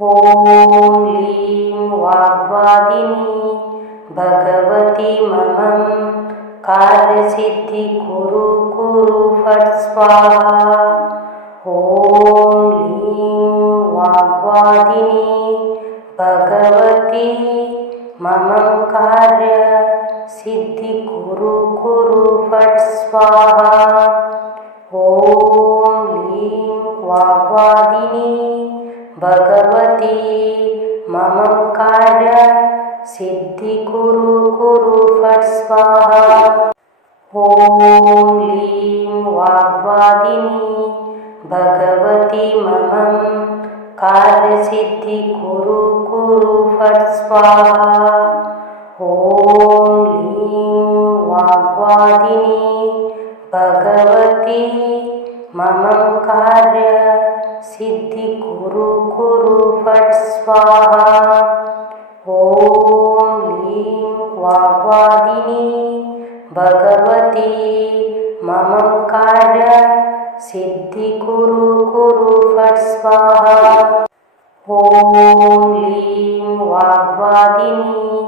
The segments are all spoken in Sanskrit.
ॐ लीं वाग्वादिनी भगवती ममं कार्यसिद्धि कुरु कुरु फट् स्वाहा। ॐ लीं वाग्वादिनी भगवती ममं कार्य सिद्धि कुरु कुरु फट् स्वाहा। ॐ लीं वाग्वादिनी भगवती ममं कार्य सिद्धि कुरु कुरु फट् स्वाहा। ॐ लीं वाग्वादिनी भगवती ममं कार्य सिद्धि कुरु कुरु फट् स्वाहा। ॐ लीं वाग्वादिनी भगवती ममं कार्य सिद्धि कुरु कुरु फट् स्वाहा। ॐ लीं वाग्वादिनी भगवती ममं कार्य सिद्धि कुरु कुरु फट् स्वाहा। ॐ लीं वाग्वादिनी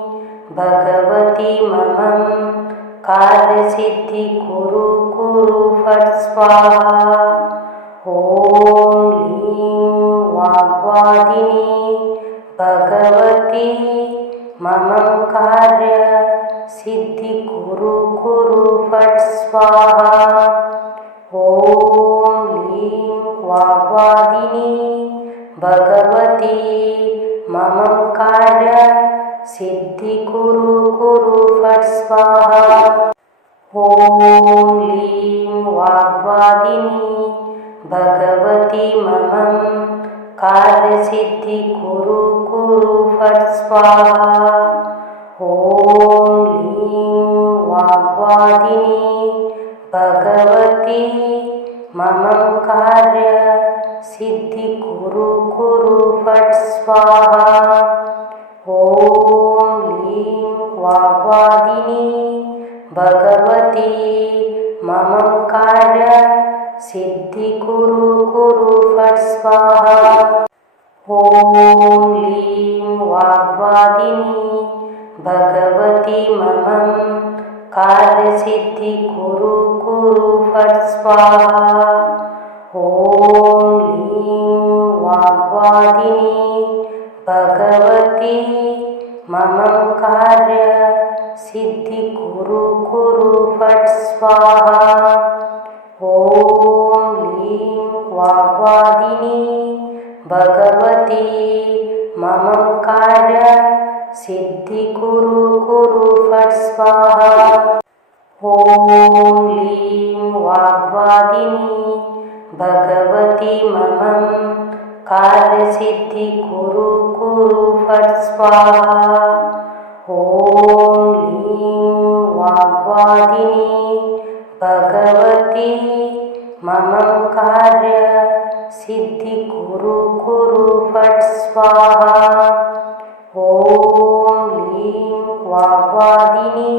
भगवती ममं कार्य सिद्धि कुरु कुरु फट् स्वाहा। ॐ लीं वाग्वादिनी भगवती ममं कार्य सिद्धि कुरु कुरु फट् स्वाहा। ॐ लीं वाग्वादिनी भगवती ममं कार्य सिद्धि कुरु कुरु फट् स्वाहा। ॐ लीं वाग्वादिनी भगवती ममं कार्य सिद्धि कुरु कुरु फट् स्वाहा। ॐ लीं वाग्वादिनी भगवती ममं कार्य सिद्धि कुरु कुरु फट् स्वाहा। ॐ लीं वाग्वादिनी भगवती ममं कार्य सिद्धि कुरु कुरु फट् स्वाहा। ॐ लीं वाग्वादिनी भगवती ममं कार्य सिद्धि कुरु कुरु फट् स्वाहा। ॐ लीं वाग्वादिनी भगवती ममं कार्य सिद्धि कुरु कुरु फट् स्वाहा। ॐ लीं वाग्वादिनी भगवती ममं कार्य सिद्धि कुरु कुरु फट् स्वाहा। ॐ लीं वाग्वादिनी भगवती ममं कार्य सिद्धि कुरु कुरु फट् स्वाहा। ॐ लीं वाग्वादिनी भगवती ममं कार्य सिद्धि कुरु कुरु फट् स्वाहा। ॐ लीं वाग्वादिनी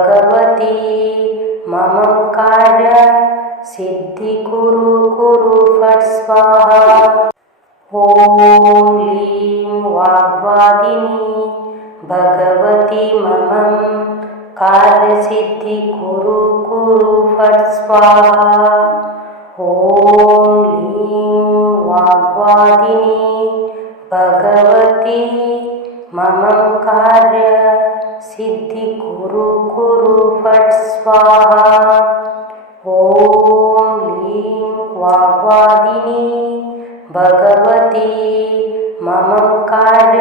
भगवती ममं कार्य सिद्धि कुरु कुरु फट् स्वाहा। ॐ लीं वाग्वादिनी भगवती ममं कार्य सिद्धि कुरु कुरु फट् स्वाहा। ॐ लीं वाग्वादिनी भगवती ममं कार्य सिद्धि कुरु कुरु फट् स्वाहा। ॐ लीं वाग्वादिनी भगवती ममं कार्य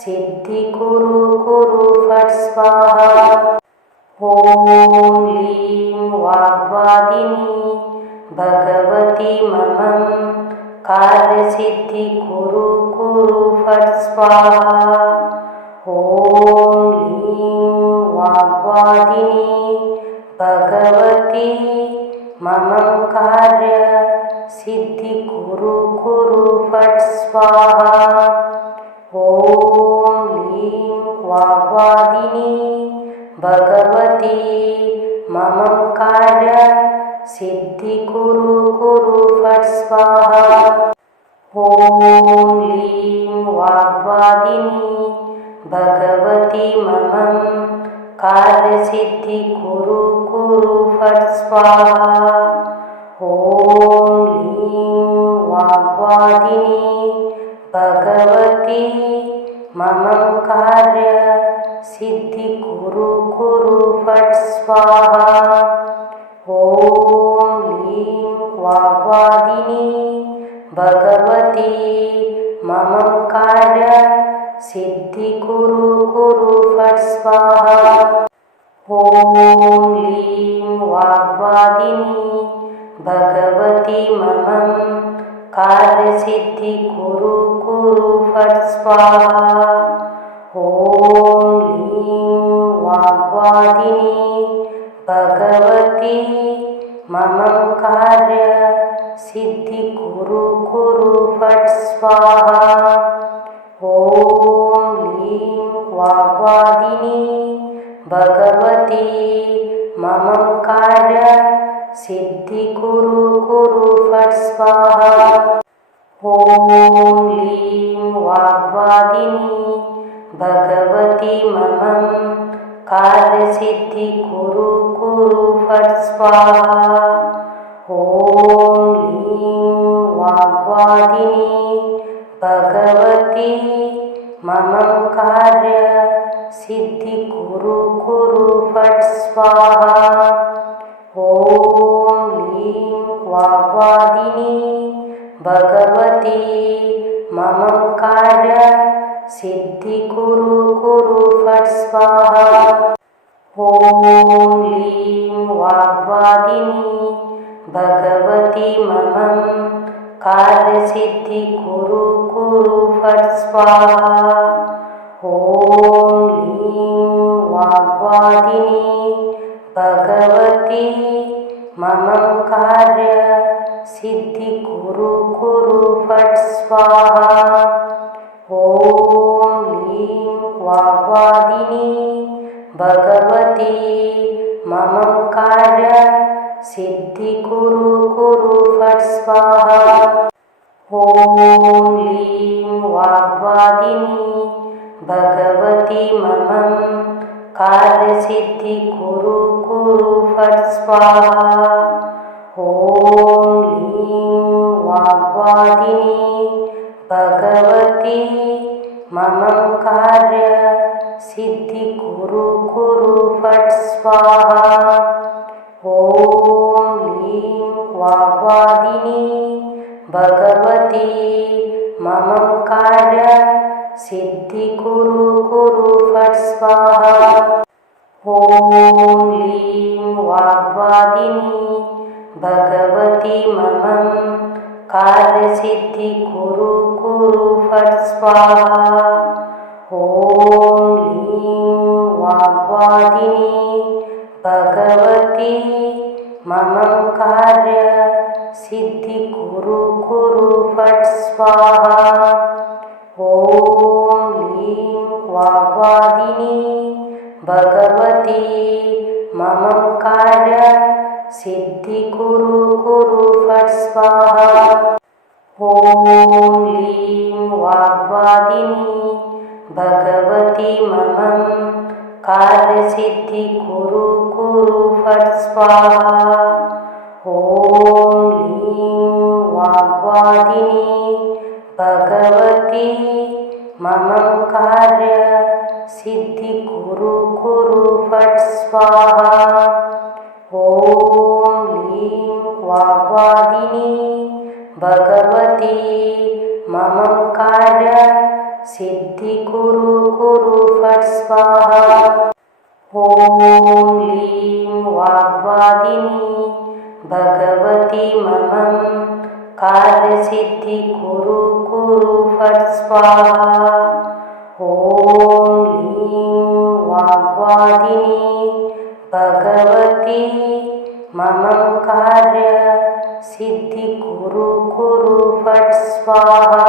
सिद्धि कुरु कुरु फट् स्वाहा। ॐ लीं वाग्वादिनी भगवती ममं कार्य सिद्धि कुरु कुरु फट् स्वाहा। ॐ लीं वाग्वादिनी भगवती ममं कार्य सिद्धि कुरु कुरु फट् स्वाहा। ॐ लीं वाग्वादिनी भगवती ममं कार्य सिद्धि कुरु कुरु फट् स्वाहा। ॐ लीं वाग्वादिनी भगवती ममं कार्यसिद्धि कुरु कुरु फट् स्वाहा। ॐ लीं वाग्वादिनी भगवती ममं कार्य सिद्धि कुरु कुरु फट् स्वाहा। ॐ लीं वाग्वादिनी भगवती ममं कार्य सिद्धि कुरु कुरु फट् स्वाहा। ॐ लीं वाग्वादिनी भगवती ममं कार्य सिद्धि कुरु कुरु फट् स्वाहा। ॐ लीं वाग्वादिनी भगवती ममं कार्य सिद्धि कुरु कुरु फट् स्वाहा। ॐ लीं वाग्वादिनी भगवती ममं कार्य सिद्धि कुरु कुरु फट् स्वाहा। ॐ लीं वाग्वादिनी भगवती ममं कार्य सिद्धि कुरु कुरु फट् स्वाहा। ॐ लीं वाग्वादिनी भगवती ममं कार्य सिद्धि कुरु कुरु फट् स्वाहा। ॐ लीं वाग्वादिनी भगवती ममं कार्य सिद्धि कुरु कुरु फट् स्वाहा। ॐ लीं वाग्वादिनी भगवती ममं कार्य सिद्धि कुरु कुरु फट् स्वाहा। ॐ लीं वाग्वादिनी भगवती ममं कार्य सिद्धि कुरु कुरु फट् स्वाहा। ॐ लीं वाग्वादिनी भगवती ममं कार्य सिद्धि कुरु कुरु फट् स्वाहा। ॐ लीं वाग्वादिनी भगवती ममं कार्य सिद्धि कुरु कुरु फट् स्वाहा। ॐ लीं वाग्वादिनी भगवती ममं कार्य सिद्धि कुरु कुरु फट् स्वाहा। ॐ लीं वाग्वादिनी भगवती ममं कार्य सिद्धि कुरु कुरु फट् स्वाहा। ॐ लीं वाग्वादिनी भगवती ममं कार्य सिद्धि कुरु कुरु फट् स्वाहा। ॐ लीं वाग्वादिनी भगवती ममं कार्य सिद्धि कुरु कुरु फट् स्वाहा। ॐ लीं वाग्वादिनी भगवती ममं कार्य सिद्धि कुरु कुरु फट् स्वाहा। ॐ लीं वाग्वादिनी भगवती ममं कार्य सिद्धि कुरु कुरु फट् स्वाहा। ॐ लीं वाग्वादिनी भगवती ममं कार्य सिद्धि कुरु कुरु फट् स्वाहा। ॐ लीं वाग्वादिनी भगवती ममं कार्य सिद्धि कुरु कुरु फट् स्वाहा। ॐ लीं वाग्वादिनी भगवती ममं कार्य सिद्धि कुरु कुरु फट् स्वाहा। ॐ लीं वाग्वादिनी भगवती ममं कार्य सिद्धि कुरु कुरु फट् स्वाहा।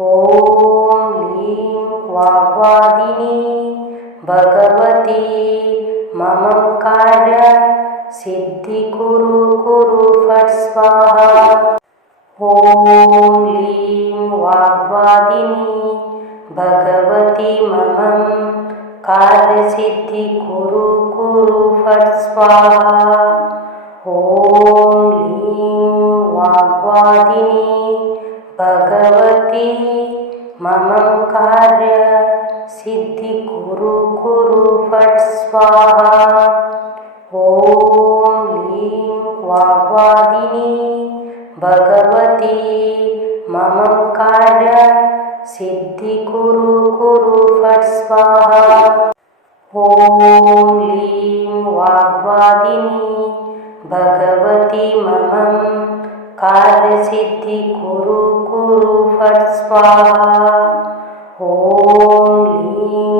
ॐ लीं वाग्वादिनी भगवती ममं कार्य सिद्धि कुरु कुरु फट् स्वाहा। ॐ लीं वाग्वादिनी भगवती ममं कार्यसिद्धि कुरु कुरु फट् स्वाहा। ॐ लीं वाग्वादिनी भगवती ममं कार्य सिद्धि कुरु कुरु फट् स्वाहा। ॐ लीं वाग्वादिनी भगवती ममं कार्य सिद्धि कुरु कुरु फट् स्वाहा। ॐ लीं वाग्वादिनी भगवती ममं कार्य सिद्धि कुरु कुरु फट् स्वाहा। ॐ लीं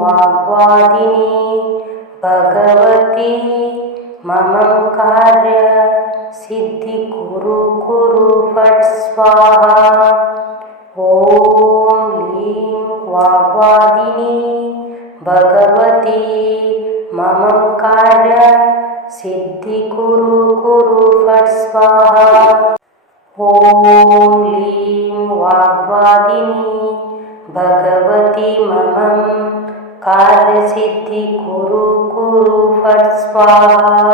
वाग्वादिनी भगवती ममं कार्य सिद्धि कुरु कुरु फट् स्वाहा। ॐ लीं वाग्वादिनी भगवती ममं कार्य सिद्धि कुरु कुरु फट् स्वाहा। ॐ लीं वाग्वादिनी भगवती ममं कार्य सिद्धि कुरु कुरु फट् स्वाहा।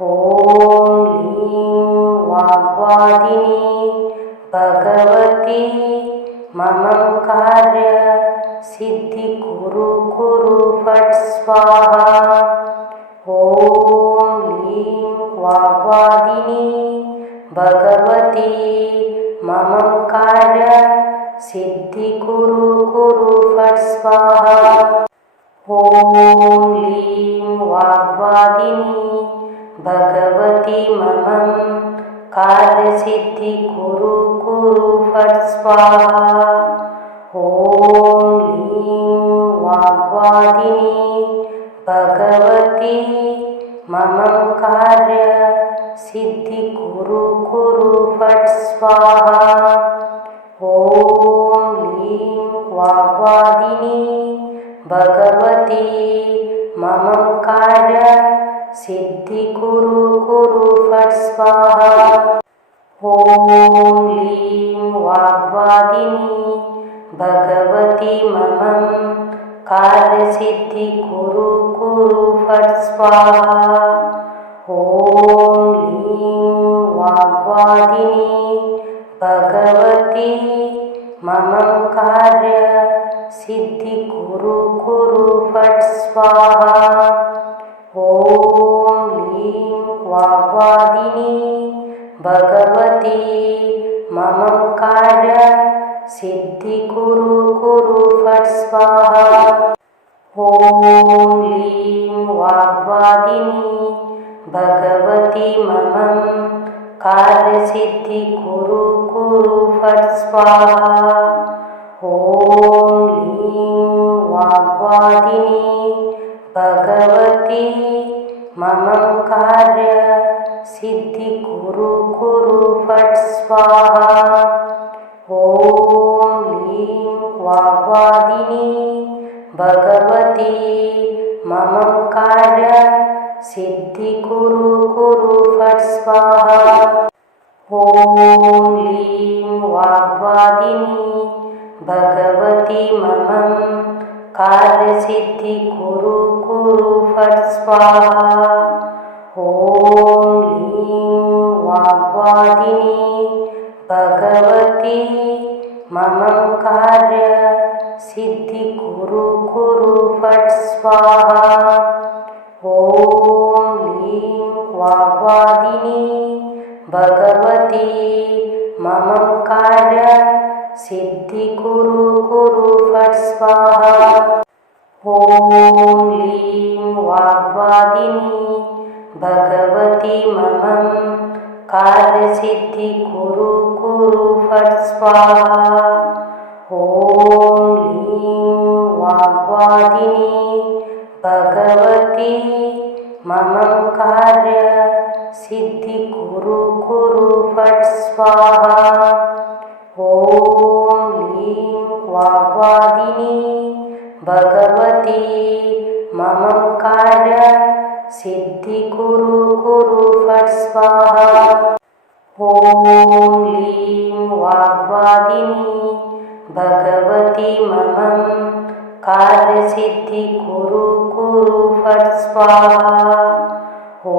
ॐ लीं वाग्वादिनी भगवती ममं कार्य सिद्धि कुरु कुरु फट् स्वाहा। ॐ लीं वाग्वादिनी भगवती ममं कार्य सिद्धि कुरु कुरु फट् स्वाहा। ॐ लीं वाग्वादिनी भगवती ममं कार्य सिद्धि कुरु कुरु फट् स्वाहा। ॐ लीं वाग्वादिनी भगवती ममं कार्य सिद्धि कुरु कुरु फट् स्वाहा। ॐ लीं वाग्वादिनी भगवती ममं कार्य सिद्धि कुरु कुरु फट् स्वाहा। ॐ लीं वाग्वादिनी भगवती ममं कार्य सिद्धि कुरु कुरु फट् स्वाहा। ॐ लीं वाग्वादिनी भगवती ममं कार्य सिद्धि कुरु कुरु फट् स्वाहा। ॐ लीं वाग्वादिनी भगवती ममं कार्य सिद्धि कुरु कुरु फट् स्वाहा। ॐ लीं वाग्वादिनी भगवती ममं कार्य सिद्धि कुरु कुरु फट् स्वाहा। ॐ लीं वाग्वादिनी भगवती ममं कार्य सिद्धि कुरु कुरु फट् स्वाहा। ॐ लीं वाग्वादिनी भगवती ममं कार्य सिद्धि कुरु कुरु फट् स्वाहा। ॐ लीं वाग्वादिनी भगवती ममं कार्य सिद्धि कुरु कुरु फट् स्वाहा। ॐ लीं वाग्वादिनी भगवती ममं कार्य सिद्धि कुरु कुरु फट् स्वाहा। ॐ लीं वाग्वादिनी भगवती ममं कार्य सिद्धि कुरु कुरु फट् स्वाहा। ॐ लीं वाग्वादिनी भगवती ममं कार्य सिद्धि कुरु कुरु फट् स्वाहा। ॐ लीं वाग्वादिनी भगवती ममं कार्य सिद्धि कुरु कुरु फट् स्वाहा। ॐ लीं वाग्वादिनी भगवती ममं कार्य सिद्धि कुरु कुरु फट् स्वाहा। ॐ लीं वाग्वादिनी भगवती ममं कार्यसिद्धि कुरु कुरु फट् स्वाहा। ॐ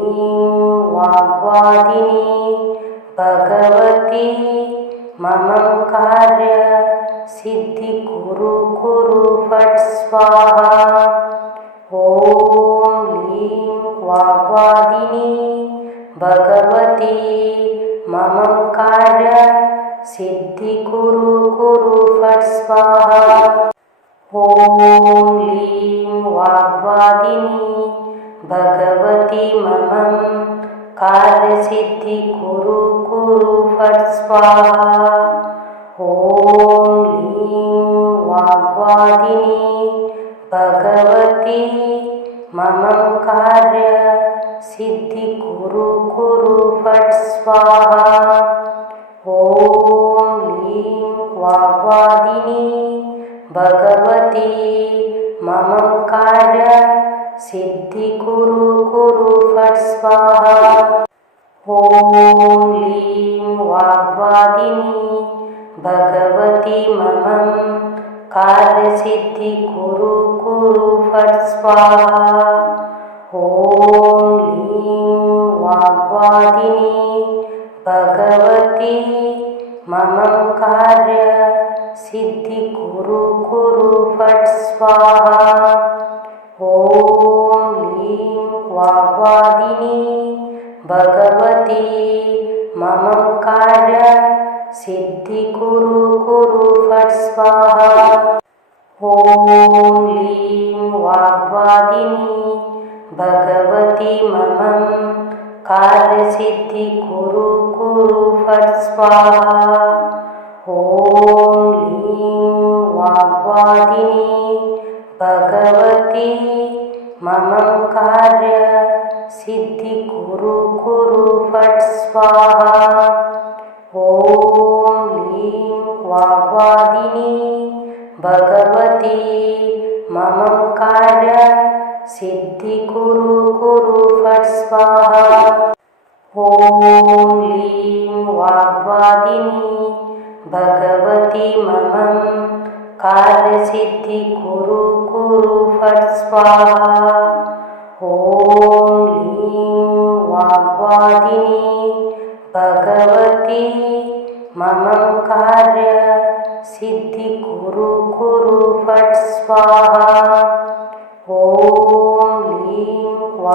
लीं वाग्वादिनी भगवती ममं कार्य सिद्धि कुरु कुरु फट् स्वाहा। ॐ लीं वाग्वादिनी भगवती ममं कार्य सिद्धि कुरु कुरु फट् स्वाहा। ॐ लीं वाग्वादिनी भगवती ममं कार्य सिद्धि कुरु कुरु फट् स्वाहा। ॐ लीं वाग्वादिनी भगवती ममं कार्य सिद्धि कुरु कुरु फट् स्वाहा। ॐ लीं वाग्वादिनी भगवती ममं कार्य सिद्धि कुरु कुरु फट् स्वाहा। ॐ लीं वाग्वादिनी भगवती ममं कार्य सिद्धि कुरु कुरु फट् स्वाहा। ॐ लीं वाग्वादिनी भगवती ममं कार्य सिद्धि कुरु कुरु फट् स्वाहा। ॐ लीं वाग्वादिनी भगवती ममं कार्य सिद्धि कुरु कुरु फट् स्वाहा। ॐ लीं वाग्वादिनी भगवती ममं कार्य सिद्धि कुरु कुरु फट् स्वाहा। ॐ लीं वाग्वादिनी भगवती ममं कार्य सिद्धि कुरु कुरु फट् स्वाहा। ॐ लीं वाग्वादिनी भगवती ममं कार्य सिद्धि कुरु कुरु फट् स्वाहा। ॐ लीं वाग्वादिनी भगवती ममं कार्य सिद्धि कुरु कुरु फट् स्वाहा। ॐ लीं वाग्वादिनी भगवती ममं कार्य सिद्धि कुरु कुरु फट् स्वाहा। ॐ लीं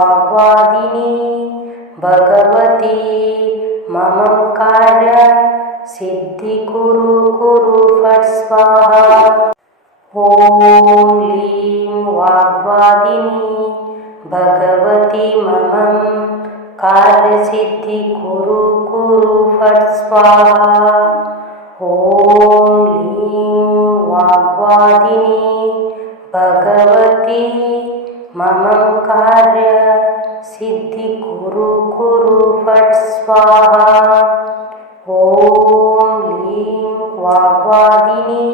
वाग्वादिनी भगवती ममं कार्य सिद्धि कुरु कुरु फट् स्वाहा। ॐ लीं वाग्वादिनी भगवती ममं कार्य सिद्धि कुरु कुरु फट् स्वाहा। ॐ लीं वाग्वादिनी भगवती ममं कार्य सिद्धि कुरु कुरु फट् स्वाहा। ॐ लीं वाग्वादिनी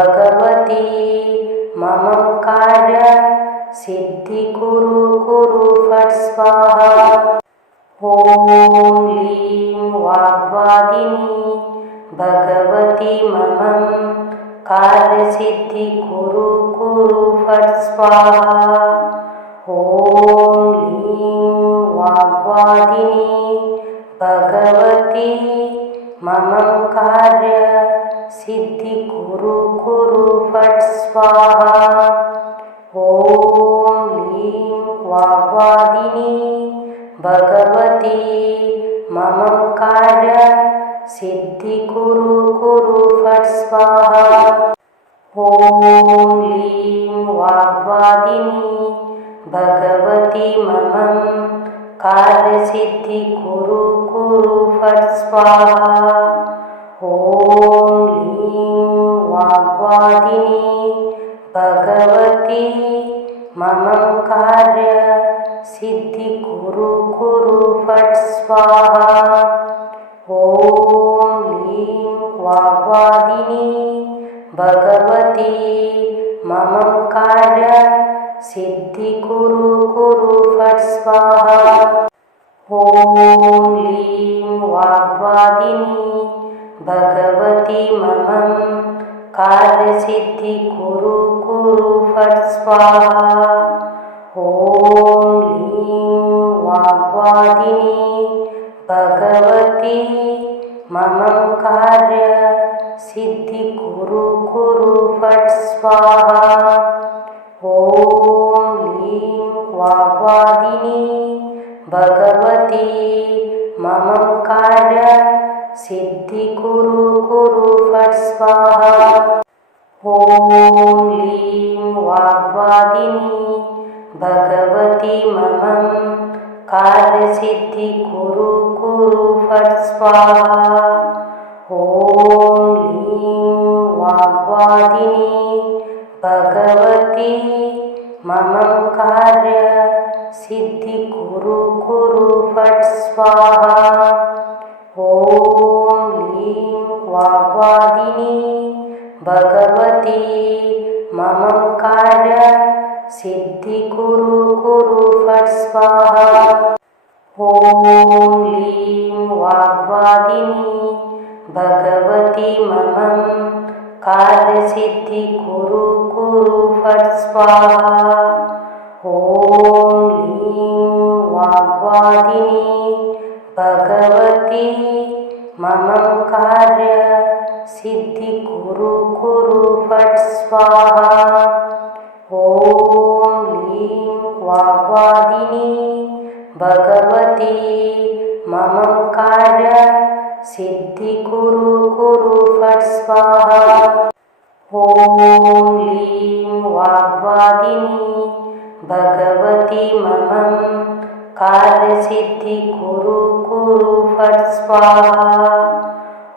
भगवती ममं कार्य सिद्धि कुरु कुरु फट् स्वाहा। ॐ लीं वाग्वादिनी भगवती ममं कार्य सिद्धि कुरु कुरु फट् स्वाहा। ॐ लीं वाग्वादिनी भगवती ममं कार्य सिद्धि कुरु कुरु फट् स्वाहा। ॐ लीं वाग्वादिनी भगवती ममं कार्य सिद्धि कुरु कुरु फट् स्वाहा। ॐ लीं वाग्वादिनी भगवती ममं कार्य सिद्धि कुरु कुरु फट् स्वाहा। ॐ लीं वाग्वादिनी भगवती ममं कार्य सिद्धि कुरु कुरु फट् स्वाहा। ॐ लीं वाग्वादिनी भगवती ममं कार्य सिद्धि कुरु कुरु फट् स्वाहा। ॐ लीं वाग्वादिनी भगवती ममं कार्यसिद्धि कुरु कुरु फट् स्वाहा। ॐ लीं वाग्वादिनी भगवती ममं कार्य सिद्धि कुरु कुरु फट् स्वाहा। ॐ लीं वाग्वादिनी भगवती ममं कार्य सिद्धि कुरु कुरु फट् स्वाहा। ॐ लीं वाग्वादिनी भगवती ममं कार्य सिद्धि कुरु कुरु फट् स्वाहा। ॐ लीं वाग्वादिनी भगवती ममं कार्य सिद्धि कुरु कुरु फट् स्वाहा। ॐ लीं वाग्वादिनी भगवती ममं कार्य सिद्धि कुरु कुरु फट् स्वाहा। ॐ लीं वाग्वादिनी भगवती ममं कार्य सिद्धि कुरु कुरु फट् स्वाहा। ॐ लीं वाग्वादिनी भगवती ममं कार्य सिद्धि कुरु कुरु फट् स्वाहा। ॐ लीं वाग्वादिनी भगवती ममं कार्य सिद्धि कुरु कुरु फट् स्वाहा। ॐ लीं वाग्वादिनी भगवती ममं कार्य सिद्धि कुरु कुरु फट् स्वाहा।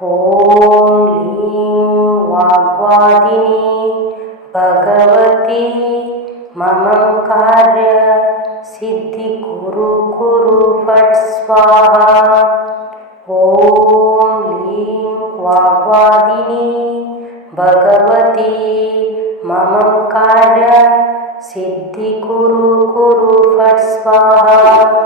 ॐ लीं वाग्वादिनी भगवती ममं कार्य सिद्धि कुरु कुरु फट् स्वाहा। ॐ लीं वाग्वादिनी भगवती ममं कार्य सिद्धि कुरु कुरु फट् स्वाहा।